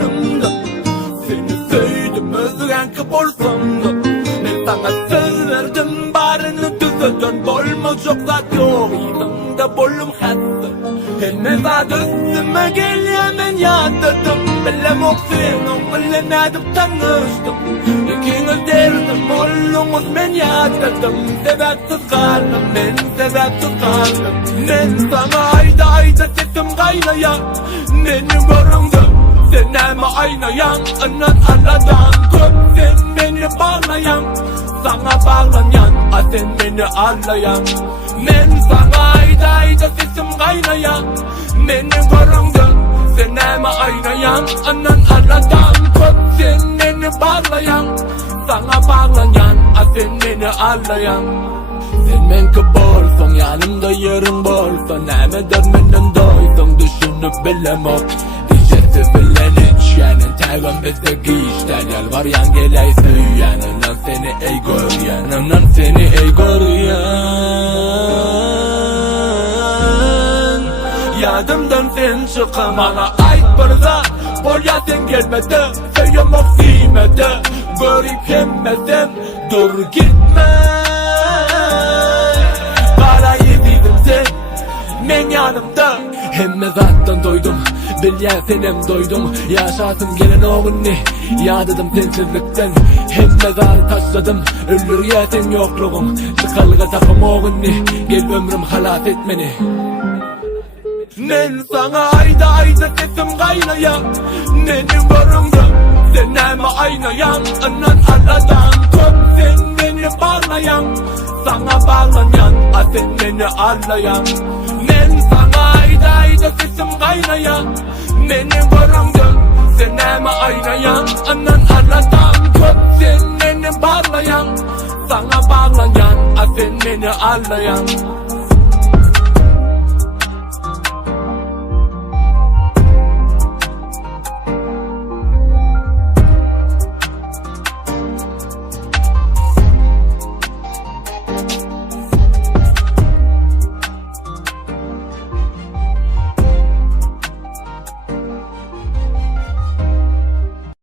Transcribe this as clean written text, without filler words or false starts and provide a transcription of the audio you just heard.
yanımda. Seni sevdim özgürlük olsam da. Ben sana söz verdim barını düzelten bolmayacak zat yok. İmanda bolum hatta. Hem vaat üstüme geliyor ben yatırdım. Bilem ok sen onunla nadıp tanıştım. İkiniz derdim olunuz ben yatırdım. Sebepsiz kaldım ben sebepsiz kaldım. Ben sana ayda sesim kaynaya. Beni göründü sen ama aynayan. Anan aradan köp sen beni bağlayan. Sana bağlayan sen beni ağlayan. Ben sana ayda sesim kaynaya. Beni göründü sen ama aynayan. Anan aradan köp sen beni bağlayan. Sana bağlayan sen beni ağlayan. Sen menki bolsan yanımda yerin bolsan. Näme dermenden doysan düşünüp bilemok. Diyecekti bilen içkenin tägem bizdeki işler var yan geley süyen. Anan seni ey göryen. Anan seni ey göryen. Yadımdan sen çıkın bana ait bir zat. Bol ya sen gelmedi söylemok giymedi. Görüp yemmesem dur gitme. Kara yedim sen men yanımda. Hemme zattan doydum bilya senem doydum. Yaşasım gelen oğunni yadıdım sensizlikten. Hemme zat taşladım ölür ya sen yokluğum. Çıkalga takım oğunni gel ömrüm halat etmeni. Men sana ayda sesim kaynaya. Beni göründü sen ama aynayan. Anan aradan köp sen beni bağlayan. Sana bağlayan sen beni ağlayan. Men sana ayda sesim kaynaya. Beni göründü sen ama aynayan. Anan aradan köp sen beni bağlayan. Sana bağlayan sen beni ağlayan.